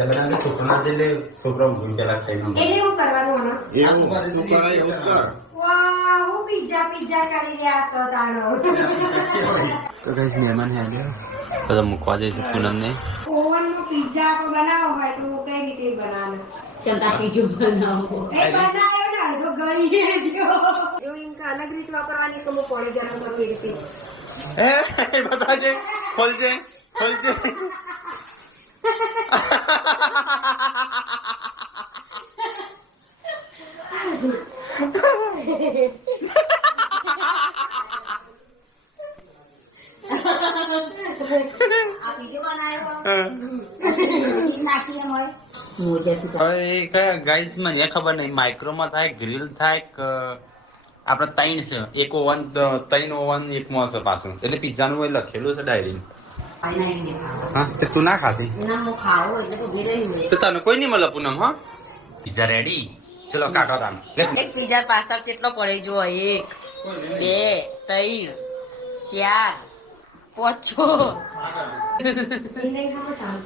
Sebenarnya છોકરા એટલે છોકરા ભૂલ પેલા ખાઈ નાખે. એને હું કરવાનું હનો? એવું તું કરે એવું જ કર. વાહ, હું પિઝા કરી રહ્યા છો તાણો. તો ગાઈસ મહેમાન હે ને બધા મૂકવા જઈશું પૂનમને. ઓવનમાં પિઝા કો બનાવો હોય તો કઈ રીતે બનાવવાનો? ચલતા પીજો બનાવો. એ બનાવ્યો ને તો ગળી દેજો. જો ઇનકા અલગ રીત વાપરવાની કમો પડે ગરમ કરવું એ રીતે જ. એ બતાજે ખોલજે ખોલજે. આ પીજો બનાવ્યો. નાખીને મળે. મોજેથી ગાઈસ મને ખબર નહીં માઇક્રોમાં થાય ગ્રીલ થાય કે આપણે ત્રણ છે એક ઓવન ત્રણ ઓવન એકમાં છે પાછું એટલે પિઝાનું હોય લખેલું છે ડાયરી. હા તો તું ના ખાતી ના હું ખાવો એટલે તો ઉભી રહી હોય. તો તને કોઈ નહીં મળે પૂનમ. હા પિઝા રેડી ચલો કાઢો તાન. એક પીઝા પાસ્તા કેટલો પડે જો 1 2 3 4 5 6 એને ખાવા સારું